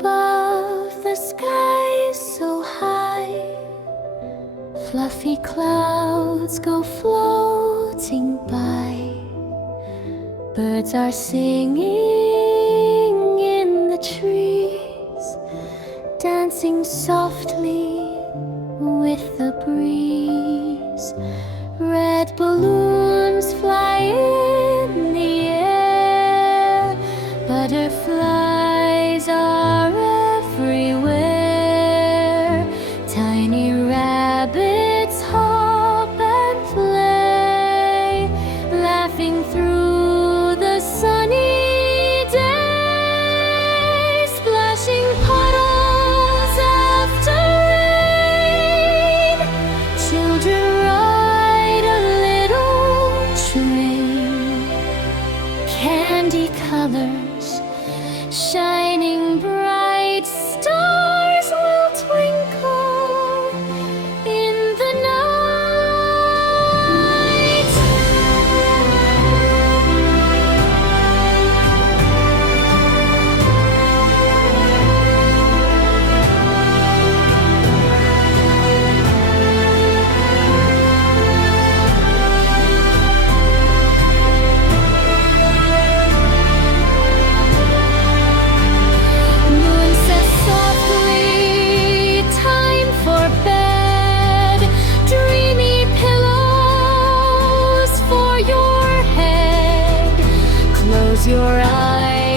above, the sky is so high. Fluffy clouds go floating by. Birds are singing in the trees, dancing softly with the breeze. Red balloons fly in the air. Butterflies are everywhere. Tiny rabbits hop and play, laughing through the sunny day, splashing puddles after rain. Children ride a little train, candy colors shining bright. Stars will twinkle in the night. Moon says softly, time for bed. Dreamy pillows for your head. Close your eyes.